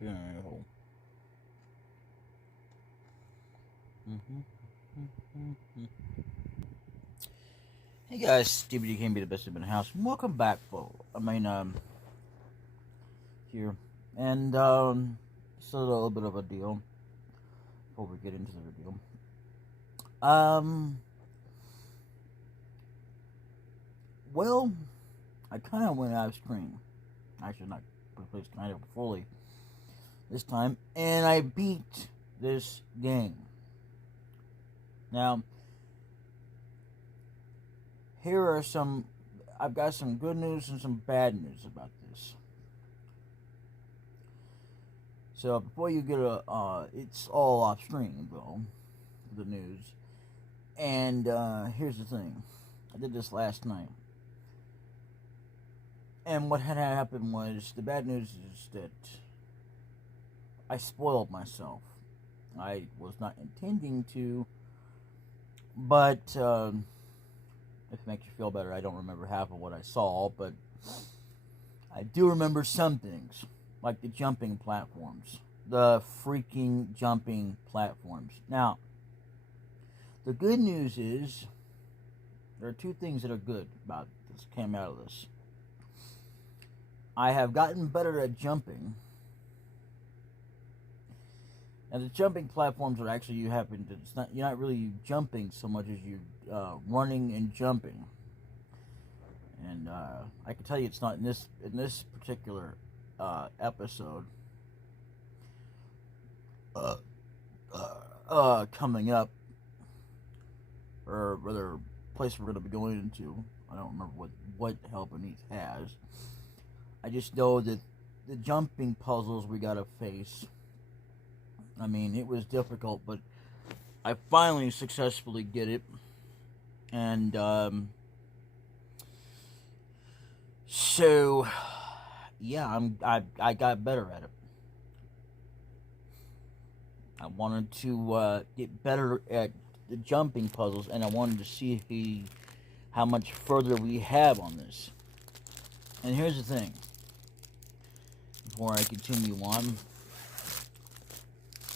being an a-hole. Hey guys, DbdKmp, the best in the house. Welcome back, folks. Here. And, it's a little bit of a deal before we get into the video. Well, I kind of went out of stream. Actually, not kind of fully this time. And I beat this game. Now, here are I've got some good news and some bad news about this. So, before you get it's all off stream, though, the news. And, here's the thing. I did this last night. And what had happened was, the bad news is that I spoiled myself. I was not intending to, but if it makes you feel better, I don't remember half of what I saw, but I do remember some things, like the jumping platforms. The freaking jumping platforms. Now, the good news is, there are two things that are good about this, came out of this. I have gotten better at jumping. And the jumping platforms are actually, you're not really jumping so much as you running and jumping. And I can tell you it's not in this particular episode coming up, or rather place we're going to be going into. I don't remember what HeLL Beneath has. I just know that the jumping puzzles we gotta face, I mean, it was difficult, but I finally successfully did it. And so yeah, I got better at it. I wanted to get better at the jumping puzzles, and I wanted to see how much further we have on this. And here's the thing, before I continue on,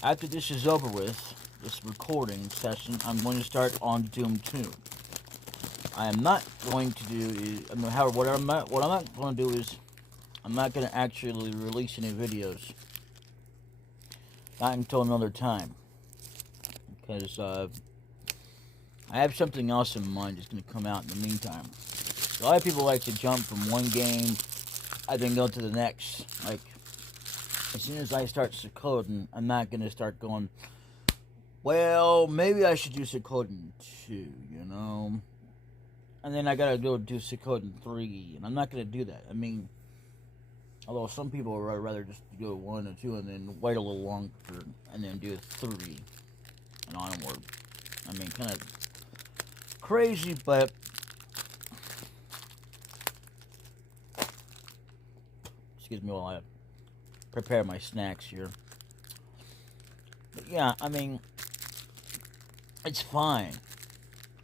after this is over with, this recording session, I'm going to start on Doom 2. I am not going to do, what I'm not going to do is, I'm not going to actually release any videos. Not until another time. Because, I have something else in mind that's going to come out in the meantime. A lot of people like to jump from one game, and then go to the next. Like, as soon as I start Suikoden, I'm not going to start going, well, maybe I should do Suikoden 2, you know? And then I got to go do Suikoden 3, and I'm not going to do that. I mean, although some people would rather just go 1 or 2 and then wait a little longer and then do 3 and onward. I mean, kind of crazy, but excuse me while I prepare my snacks here. But yeah, I mean, it's fine.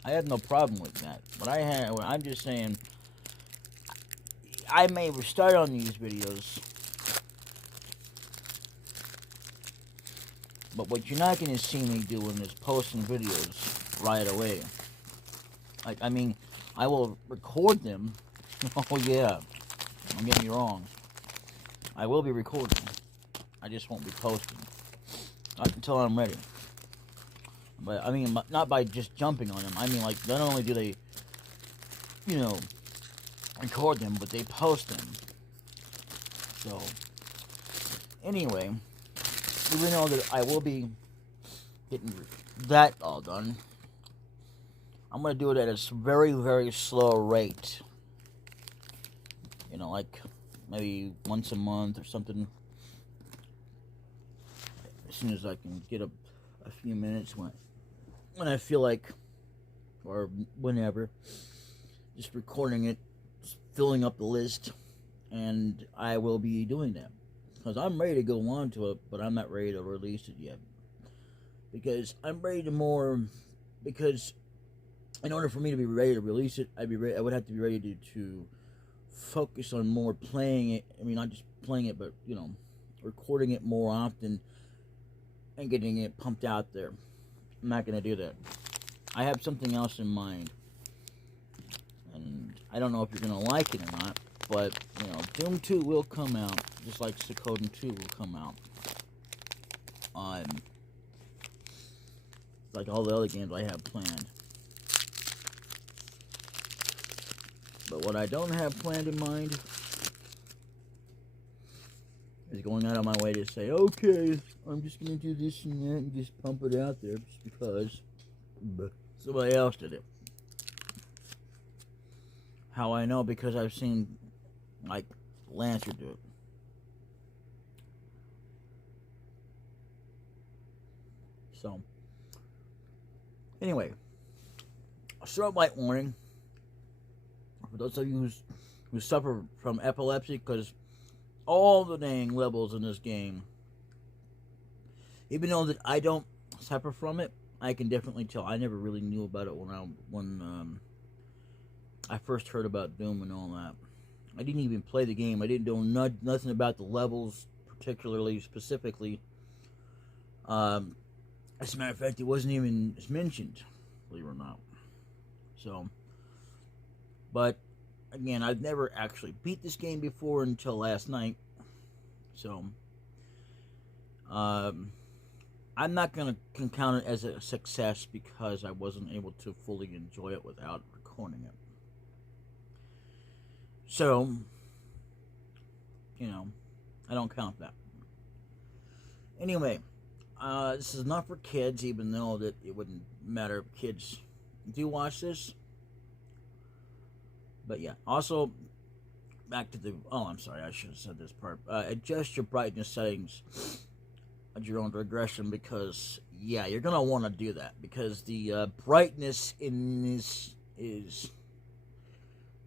I have no problem with that. I'm just saying, I may restart on these videos, but what you're not going to see me doing is posting videos right away. Like, I mean, I will record them. Oh yeah, don't get me wrong. I will be recording. I just won't be posting. Not until I'm ready. But, I mean, not by just jumping on them. I mean, like, not only do they, you know, record them, but they post them. So, anyway, even though that I will be getting that all done, I'm going to do it at a very, very slow rate. You know, like, maybe once a month or something. As soon as I can get a few minutes when I feel like, or whenever, just recording it, just filling up the list, and I will be doing that. Because I'm ready to go on to it, but I'm not ready to release it yet. Because I'm ready to because in order for me to be ready to release it, I would have to be ready to focus on more playing it. I mean, not just playing it, but, you know, recording it more often and getting it pumped out there. I'm not going to do that. I have something else in mind. And I don't know if you're going to like it or not, but, you know, Doom 2 will come out, just like Suikoden 2 will come out. Like all the other games I have planned. But what I don't have planned in mind is going out of my way to say, okay, I'm just going to do this and that and just pump it out there just because somebody else did it. How I know? Because I've seen, like, Lancer do it. So, anyway, a strobe light warning for those of you who suffer from epilepsy, because all the dang levels in this game, even though that I don't suffer from it, I can definitely tell. I never really knew about it when I first heard about Doom and all that. I didn't even play the game. I didn't know nothing about the levels, particularly, specifically. As a matter of fact, it wasn't even mentioned, believe it or not. So, but, again, I've never actually beat this game before until last night. So, I'm not going to count it as a success because I wasn't able to fully enjoy it without recording it. So, you know, I don't count that. Anyway, this is not for kids, even though that it wouldn't matter if kids do watch this. But yeah, also, back to the, oh, I'm sorry, I should have said this part. Adjust your brightness settings at your own regression, because, yeah, you're going to want to do that, because the brightness in this is,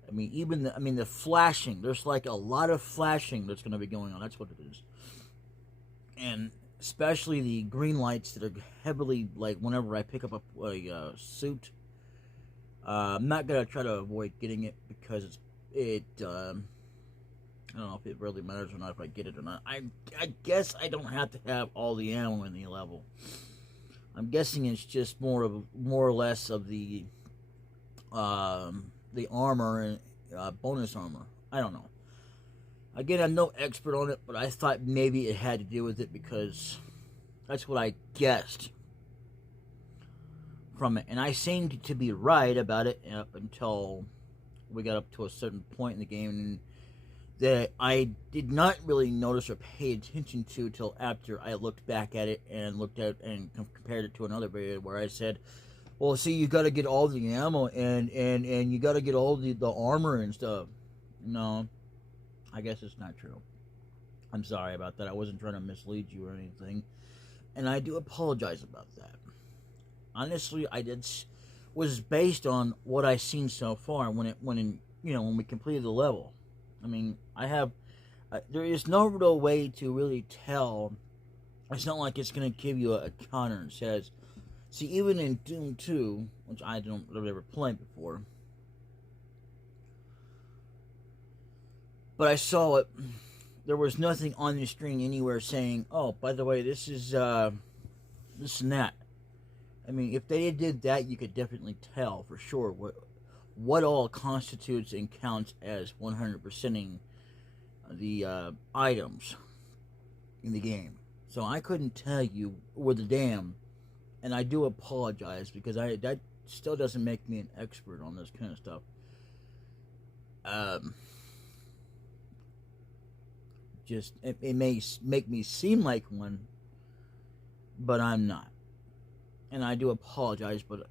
I mean, the flashing, there's like a lot of flashing that's going to be going on. That's what it is. And especially the green lights that are heavily, like, whenever I pick up a suit, I'm not going to try to avoid getting it because I don't know if it really matters or not if I get it or not. I guess I don't have to have all the ammo in the level. I'm guessing it's just more or less of the armor and bonus armor. I don't know. Again, I'm no expert on it, but I thought maybe it had to do with it because that's what I guessed from it. And I seemed to be right about it up until we got up to a certain point in the game, and that I did not really notice or pay attention to till after I looked back at it and looked at and compared it to another video where I said, well, see, you got to get all the ammo and you got to get all the armor and stuff. No, I guess it's not true. I'm sorry about that. I wasn't trying to mislead you or anything, and I do apologize about that. Honestly, was based on what I've seen so far when we completed the level. I mean, there is no real way to really tell. It's not like it's going to give you a counter and says, see, even in Doom 2, which I don't really ever played before, but I saw it, there was nothing on the screen anywhere saying, oh, by the way, this is this and that. I mean, if they did that, you could definitely tell for sure what all constitutes and counts as 100%ing the items in the game. So I couldn't tell you with a damn, and I do apologize because that still doesn't make me an expert on this kind of stuff. Just it may make me seem like one, but I'm not. And I do apologize, but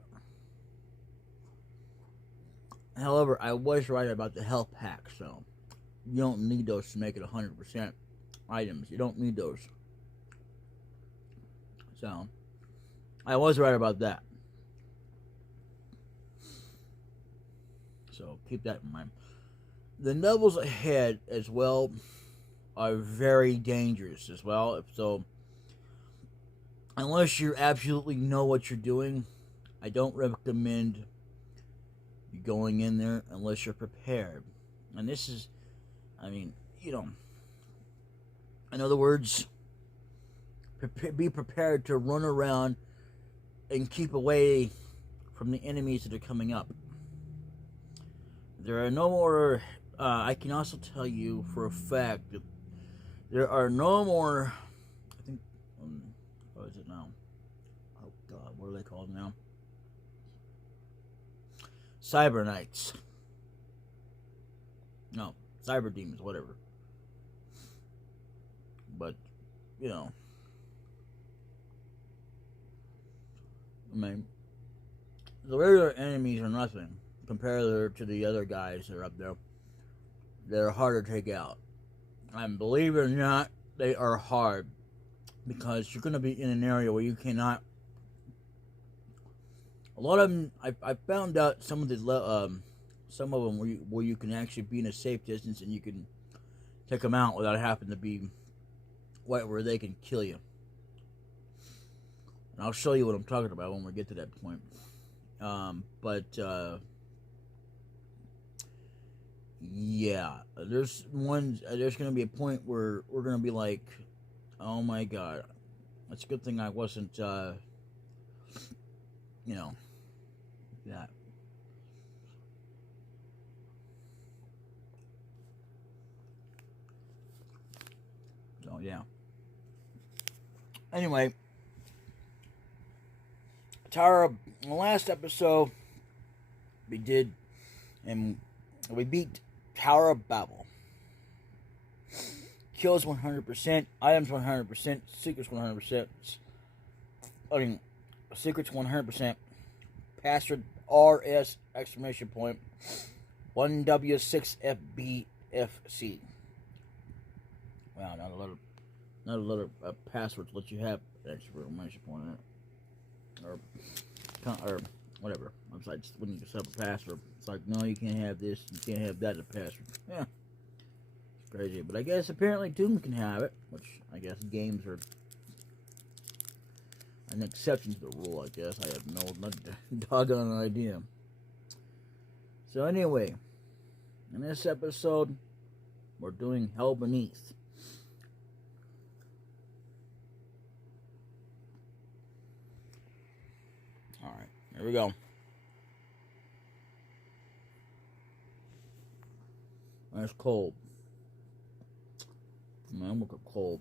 however, I was right about the health pack, so you don't need those to make it 100% items. You don't need those. So, I was right about that. So, keep that in mind. The levels ahead as well are very dangerous as well. So, unless you absolutely know what you're doing, I don't recommend you going in there unless you're prepared. And this is, I mean, In other words, be prepared to run around and keep away from the enemies that are coming up. There are no more, I can also tell you for a fact that there are no more, I think, what is it now? Oh God, what are they called now? Cyber Knights. No, Cyber Demons, whatever. But, you know, I mean, the regular enemies are nothing compared to the other guys that are up there. They're harder to take out. And believe it or not, they are hard. Because you're going to be in an area where you cannot... A lot of them, I found out some of them where you can actually be in a safe distance and you can take them out without having to be right where they can kill you. And I'll show you what I'm talking about when we get to that point. Yeah, there's going to be a point where we're going to be like, oh my God, it's a good thing I wasn't, you know, that. So, yeah. Anyway, Tower, in the last episode, we beat Tower of Babel. Kills 100%, items 100%, secrets 100%. I mean, secrets 100%. Password RS exclamation point 1W6FBFC. Wow, not a lot of passwords let you have exclamation point in it, or whatever. It's like when you set up a password, it's like, no, you can't have this, you can't have that as a password. Yeah, it's crazy. But I guess apparently DooM can have it, which I guess games are an exception to the rule. I guess I have no doggone idea. So anyway, in this episode, we're doing Hell Beneath. All right, here we go. That's cold. Man, look at cold.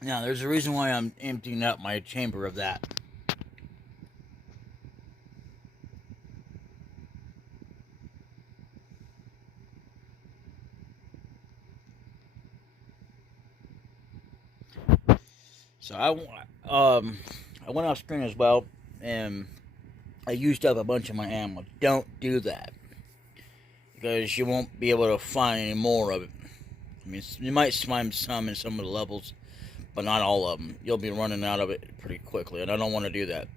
Now, there's a reason why I'm emptying out my chamber of that. So I went off screen as well, and I used up a bunch of my ammo. Don't do that, because you won't be able to find any more of it. I mean, you might find some in some of the levels, but not all of them. You'll be running out of it pretty quickly, and I don't want to do that.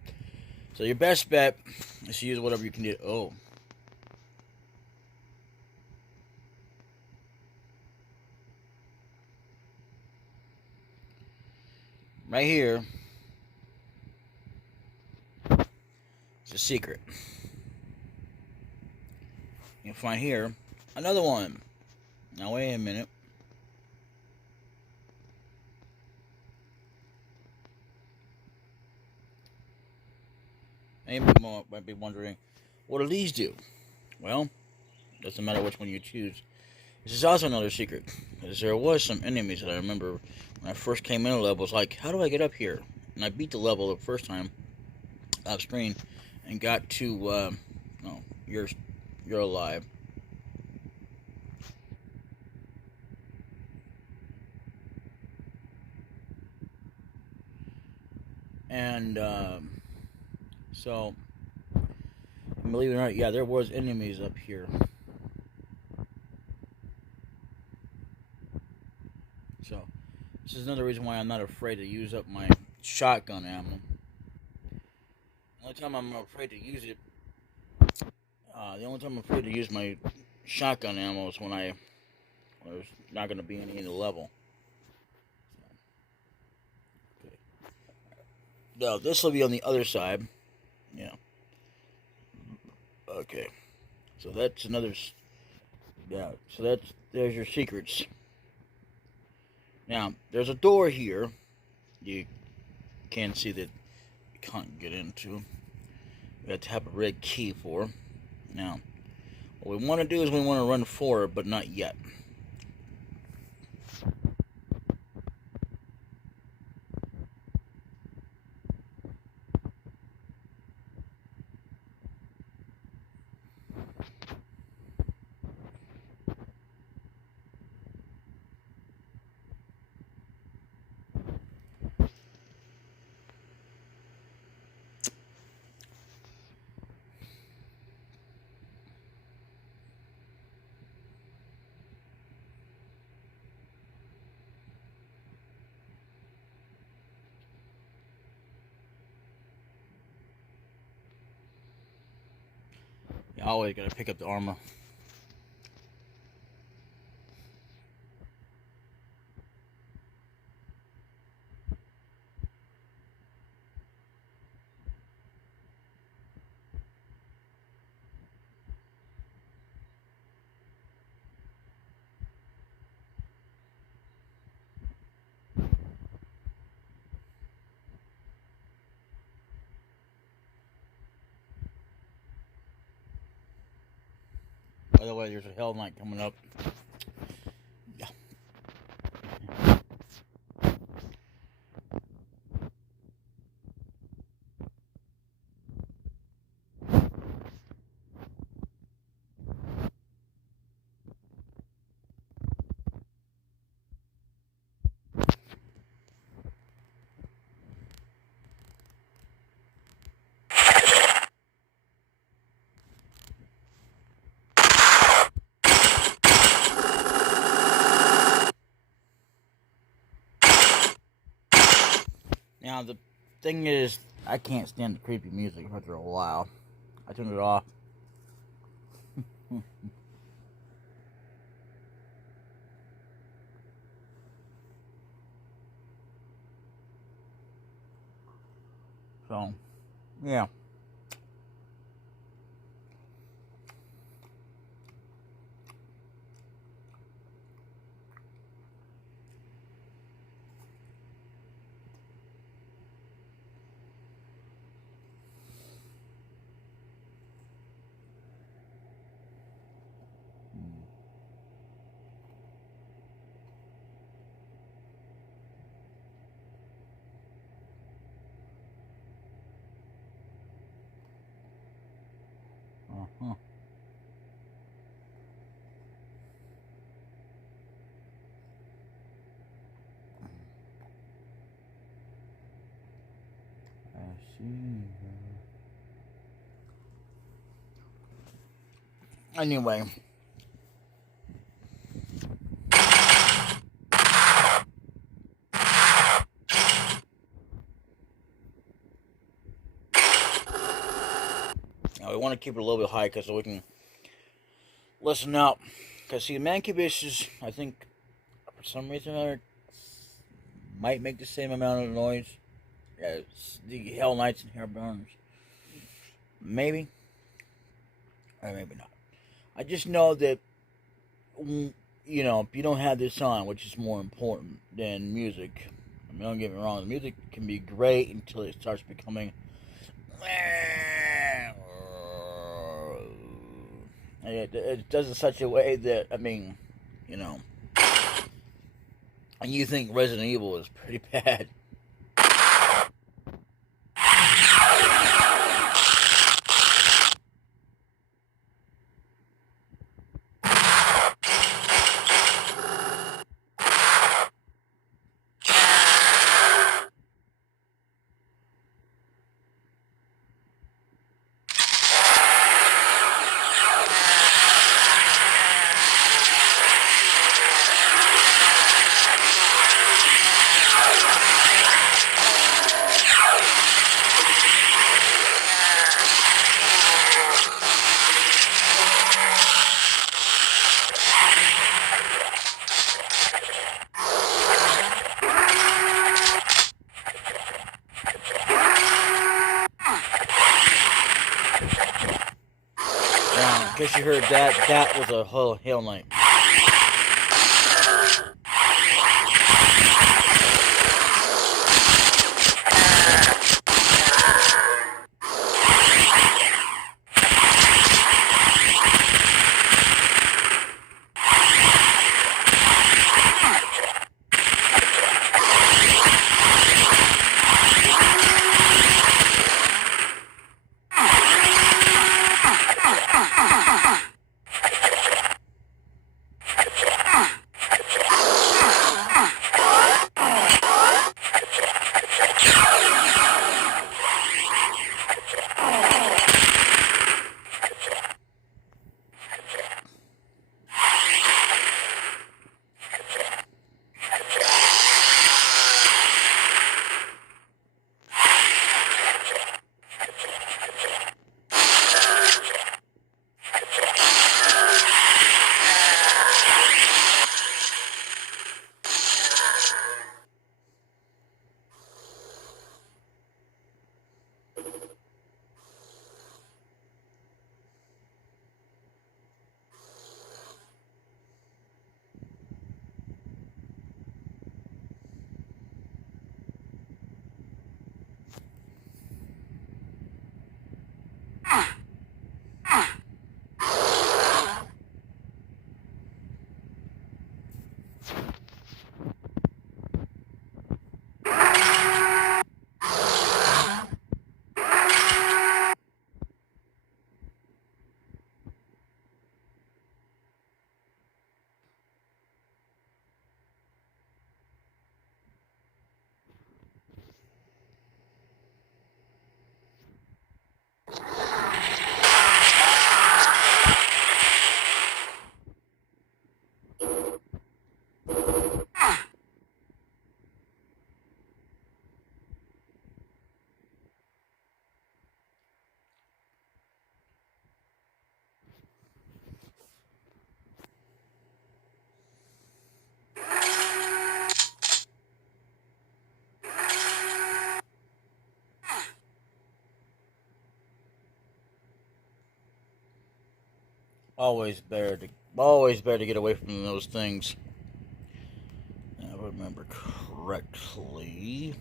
So your best bet is to use whatever you can do. Oh. Right here is a secret. You'll find here another one. Now wait a minute. Anyone might be wondering, what do these do? Well, doesn't matter which one you choose. This is also another secret, because there was some enemies that I remember when I first came in a level. Was like, how do I get up here? And I beat the level the first time off screen, and got to. No, you're alive. And so, believe it or not, yeah, there was enemies up here. So, this is another reason why I'm not afraid to use up my shotgun ammo. The only time I'm afraid to use it, the only time I'm afraid to use my shotgun ammo is when there's not going to be any in the level. So, okay. Now, this will be on the other side. Yeah. Okay. So that's another. Yeah. So there's your secrets. Now, there's a door here. You can't see that you can't get into. You have to have a red key for. Now, what we want to do is we want to run forward, but not yet. You always gotta pick up the armor. By the way, there's a HeLL night coming up. Yeah. Now the thing is, I can't stand the creepy music after a while. I turned it off. So, yeah. Uh-huh. I see. Anyway. Now we want to keep it a little bit high so we can listen out. Because, see, the man-cube issues, I think, for some reason or other, might make the same amount of noise as the HeLL Nights and Hairburns. Maybe. Or maybe not. I just know that, if you don't have this on, which is more important than music. I mean, don't get me wrong, the music can be great until it starts becoming... It does in such a way that, I mean, you know. And you think Resident Evil is pretty bad. In case you heard that, that was a whole hell night. Always better to get away from those things. If I remember correctly.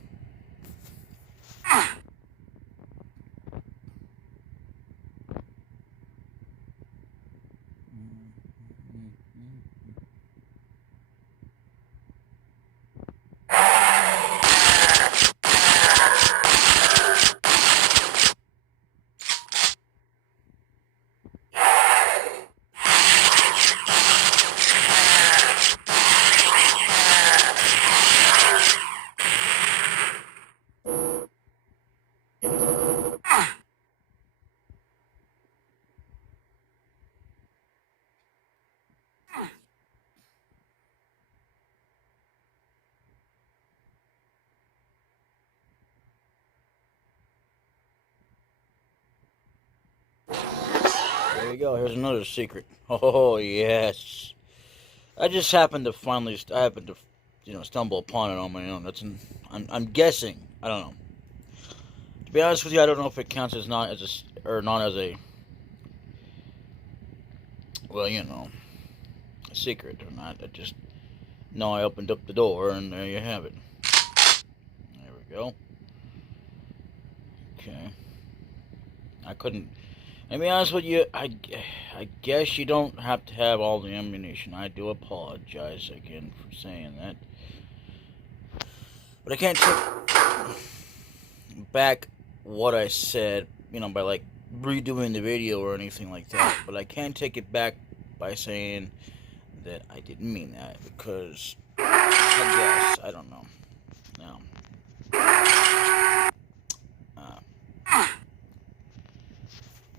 There you go. Here's another secret. Oh yes. I just happened to stumble upon it on my own. I'm guessing. I don't know. To be honest with you, I don't know if it counts as not as a well, a secret or not. I just know I opened up the door, and there you have it. There we go. Okay. To be honest with you, I guess you don't have to have all the ammunition. I do apologize again for saying that. But I can't take back what I said, by like redoing the video or anything like that. But I can take it back by saying that I didn't mean that, because I guess, I don't know. No.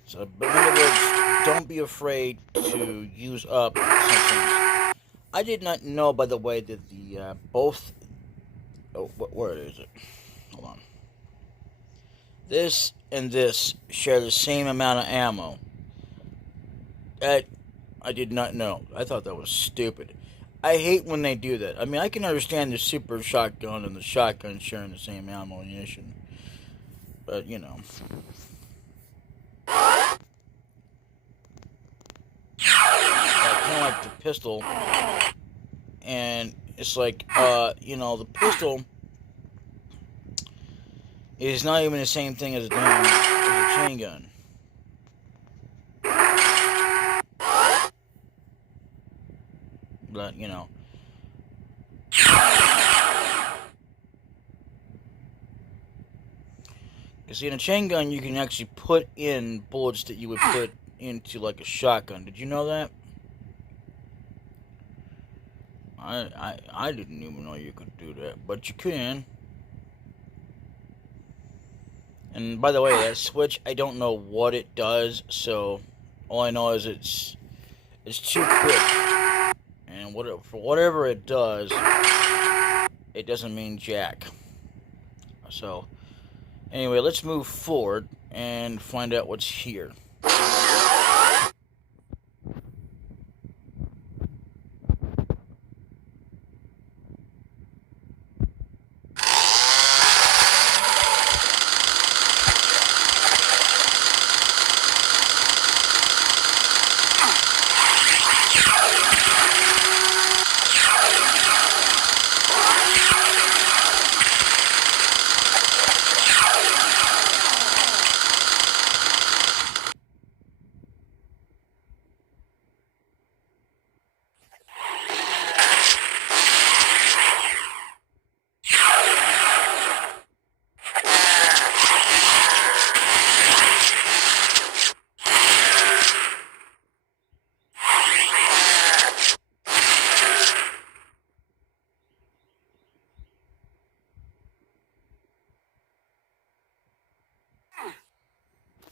So, but in other words, don't be afraid to use up something. I did not know, by the way, that the both. Oh, where is it? Hold on. This and this share the same amount of ammo. That I did not know. I thought that was stupid. I hate when they do that. I mean, I can understand the super shotgun and the shotgun sharing the same ammunition, but kind of like the pistol, and it's like, the pistol is not even the same thing as a chain gun. But, you see, in a chain gun, you can actually put in bullets that you would put into, like, a shotgun. Did you know that? I didn't even know you could do that, but you can. And by the way, that switch, I don't know what it does, so all I know is it's too quick. And for whatever it does, it doesn't mean jack. So, anyway, let's move forward and find out what's here.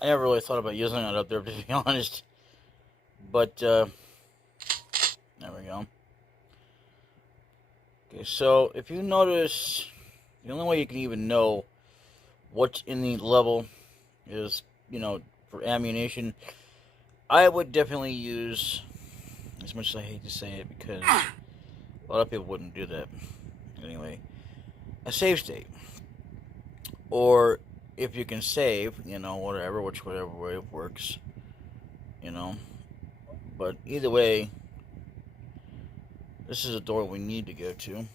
I never really thought about using it up there, to be honest. But, there we go. Okay, so if you notice, the only way you can even know what's in the level is, for ammunition. I would definitely use, as much as I hate to say it, because a lot of people wouldn't do that. Anyway, a save state. Or if you can save, whatever way it works, But either way, this is a door we need to go to.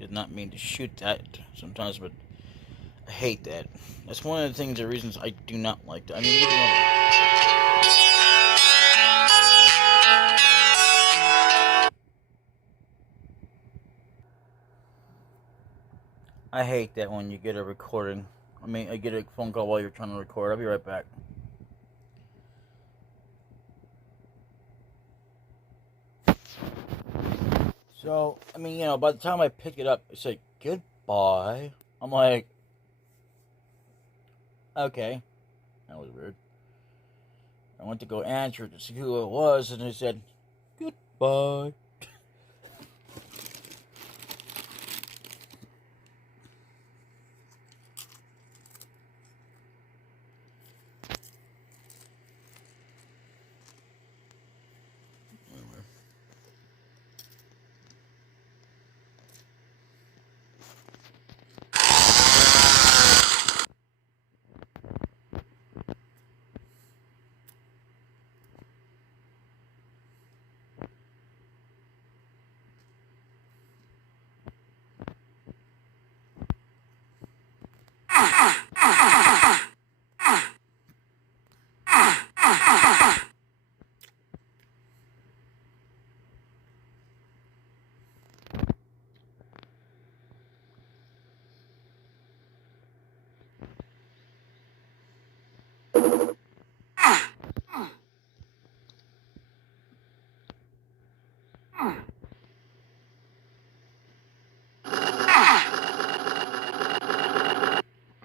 Did not mean to shoot that sometimes, but I hate that. That's one of the reasons I do not like that. I mean, even I hate that when you get a recording. I get a phone call while you're trying to record. I'll be right back. So, by the time I pick it up, it said, goodbye. I'm like, okay. That was weird. I went to go answer it to see who it was, and it said, goodbye.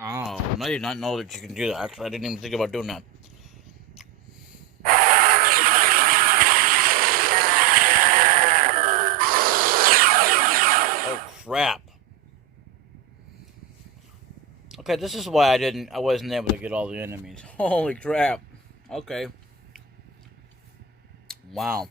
Oh, I did not know that you can do that. Actually, I didn't even think about doing that. Oh, crap. Okay, this is why I wasn't able to get all the enemies. Holy crap. Okay. Wow.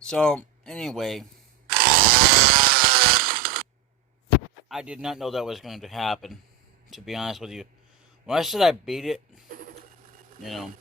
So, anyway, I did not know that was going to happen, to be honest with you. When I said I beat it, you know,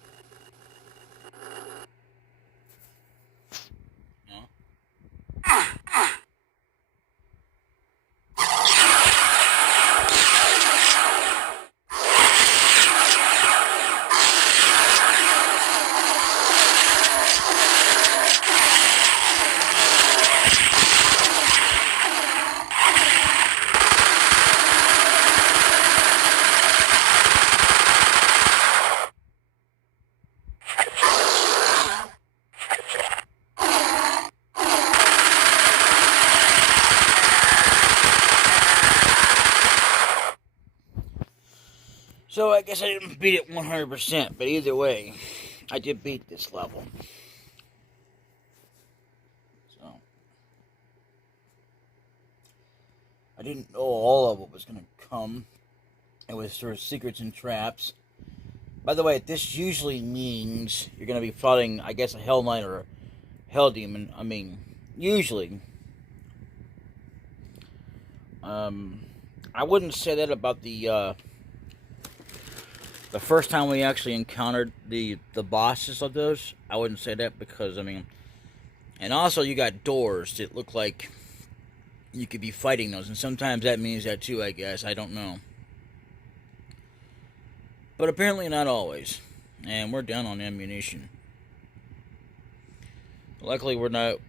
so I guess I didn't beat it 100%, but either way, I did beat this level. So, I didn't know all of what was going to come. It was sort of secrets and traps. By the way, this usually means you're going to be fighting, I guess, a Hell Knight or a Hell Demon. I mean, usually. I wouldn't say that about the first time we actually encountered the bosses of those. I wouldn't say that because, I mean, and also you got doors that look like you could be fighting those, and sometimes that means that too, I guess. I don't know. But apparently not always. And we're down on ammunition. Luckily we don't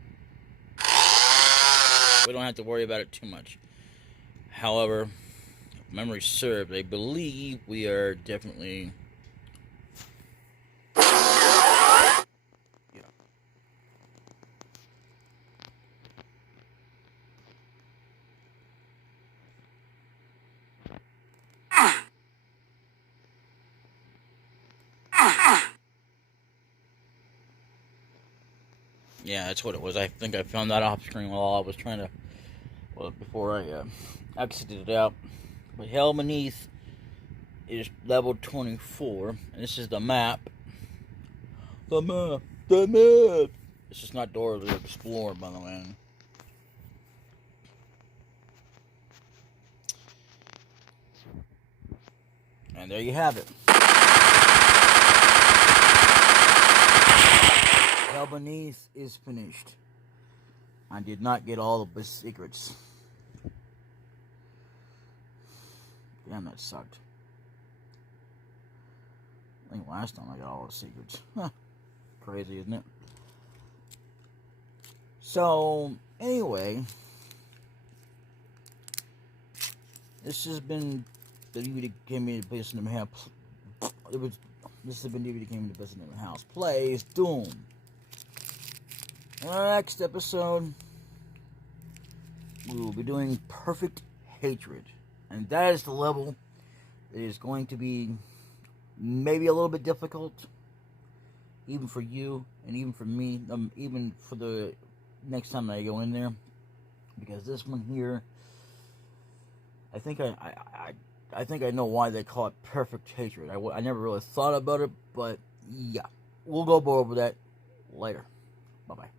have to worry about it too much. However, if memory serves, I believe we are definitely... Yeah, that's what it was. I think I found that off screen while I was trying to... Well, before I exited it out. But Hell Beneath is level 24. And this is the map. The map. The map. It's just not doors to explore, by the way. And there you have it. Hell Beneath is finished. I did not get all of the secrets. Damn, that sucked. I think last time I got all the secrets. Crazy, isn't it? So, anyway, this has been the DbdKmp Best in the House. This has been DbdKmp Best in the House Plays Doom. In our next episode, we will be doing Perfect Hatred. And that is the level that is going to be maybe a little bit difficult, even for you and even for me, even for the next time I go in there. Because this one here, I think I think I know why they call it Perfect Hatred. I never really thought about it, but yeah, we'll go over that later. Bye-bye.